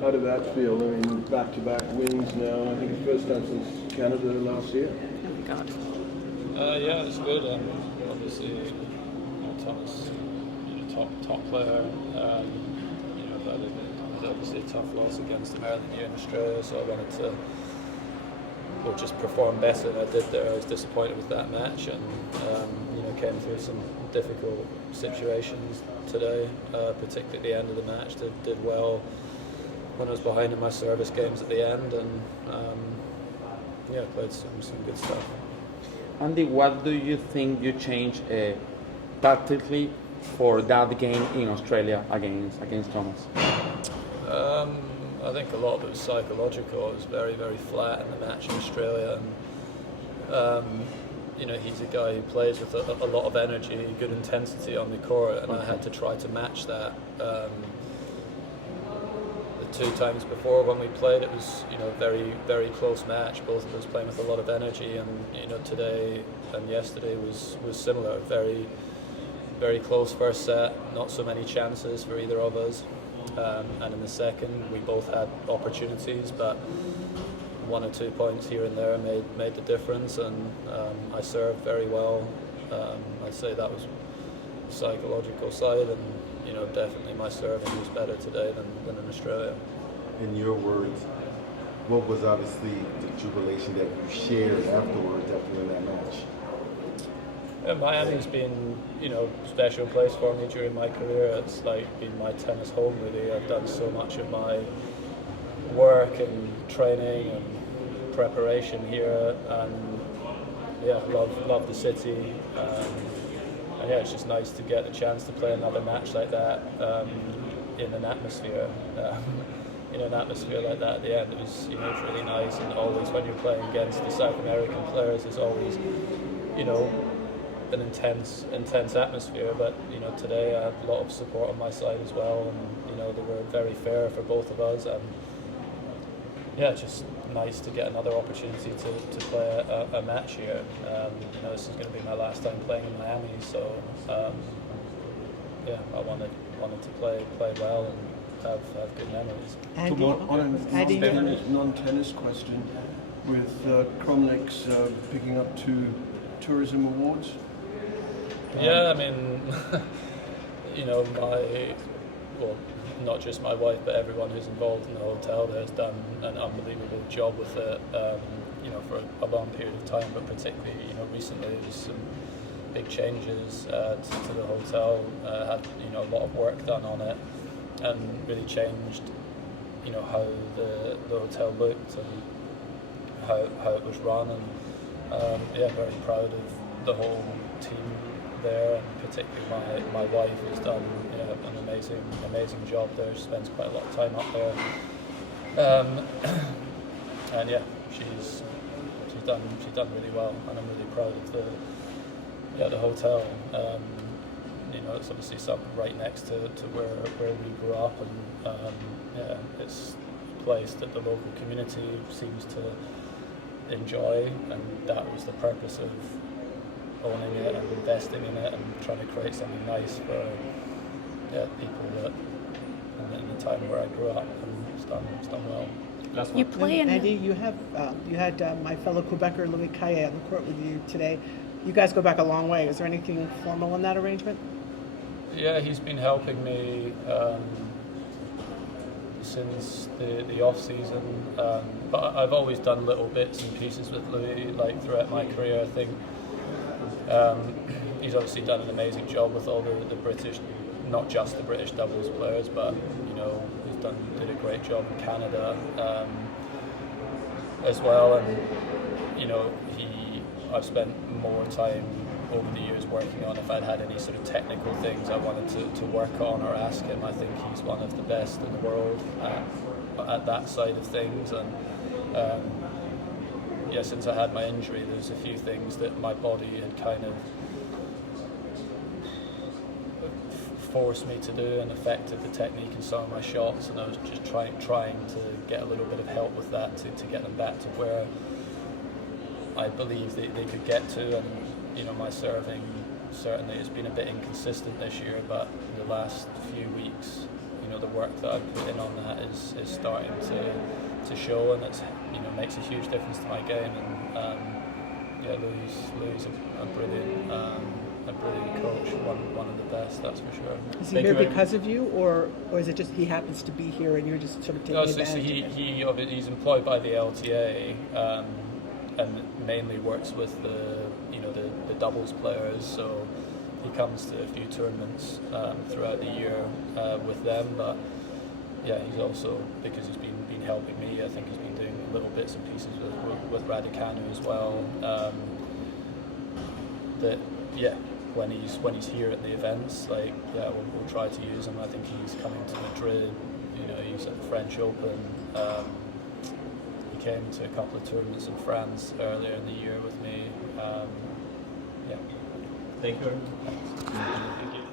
How did that feel? I mean, back-to-back wins now. I think it's the first time since Canada last year. Oh my God. Yeah, it's good. Obviously, Thomas, top player. But it was obviously a tough loss against Maryland here in Australia, so I wanted to just perform better than I did there. I was disappointed with that match, and came through some difficult situations today, particularly at the end of the match. Did well when I was behind in my service games at the end, and played some good stuff. Andy, what do you think you changed tactically for that game in Australia against Thomas? I think a lot of it was psychological. It was very, very flat in the match in Australia, and he's a guy who plays with a lot of energy, good intensity on the court, and I had to try to match that. The two times before when we played, it was very, very close match. Both of us playing with a lot of energy, and today and yesterday was similar. Very, very close first set. Not so many chances for either of us. And in the second, we both had opportunities, but 1 or 2 points here and there made the difference. And I served very well. I'd say that was the psychological side, and definitely my serving was better today than in Australia. In your words, what was obviously the jubilation that you shared afterwards after winning that match? Miami's been, a special place for me during my career. It's like been my tennis home, really. I've done so much of my work and training and preparation here, and love the city. And it's just nice to get the chance to play another match like that in an atmosphere. An atmosphere like that at the end, it was it's really nice. And always when you're playing against the South American players, there's always an intense atmosphere. But today I had a lot of support on my side as well, and they were very fair for both of us. And just nice to get another opportunity to play a match here. This is going to be my last time playing in Miami, so I wanted to play well and have good memories. On a non-tennis question, with Cromlech's picking up 2 tourism awards. Yeah, I mean, not just my wife, but everyone who's involved in the hotel there has done an unbelievable job with it, for a long period of time, but particularly, recently there's some big changes to the hotel, had, a lot of work done on it, and really changed, how the hotel looked and how it was run, and very proud of the whole team there, and particularly my wife has done an amazing job there. She spends quite a lot of time up there, and she's done really well, and I'm really proud of the hotel. It's obviously something right next to where we grew up, and it's a place that the local community seems to enjoy, and that was the purpose of owning it and investing in it and trying to create something nice for people that in the time where I grew up, and it's done well. You play in... Andy, you had my fellow Quebecer Louis Caillet on the court with you today. You guys go back a long way. Is there anything formal in that arrangement? Yeah, he's been helping me since the off season, but I've always done little bits and pieces with Louis, like throughout my career. I think he's obviously done an amazing job with all the British, not just the British doubles players, but he's did a great job in Canada as well, and I've spent more time over the years working on if I'd had any sort of technical things I wanted to work on or ask him. I think he's one of the best in the world at that side of things, and since I had my injury, there's a few things that my body had kind of forced me to do and affected the technique in some of my shots, and I was just trying to get a little bit of help with that to get them back to where I believe they could get to. And my serving certainly has been a bit inconsistent this year, but the last few weeks, the work that I've put in on that is starting to show, and it's makes a huge difference to my game. And Louis a brilliant coach, one of the best, that's for sure. Is he here because of you, or is it just he happens to be here and you're just sort of taking advantage of it? He's employed by the LTA and mainly works with the doubles players, so he comes to a few tournaments throughout the year with them. But yeah, he's also, because he's been helping me, I think he's been doing little bits and pieces with Raducanu as well. When he's here at the events, we'll try to use him. I think he's coming to Madrid. He's at the French Open. He came to a couple of tournaments in France earlier in the year with me. Thank you. Thank you.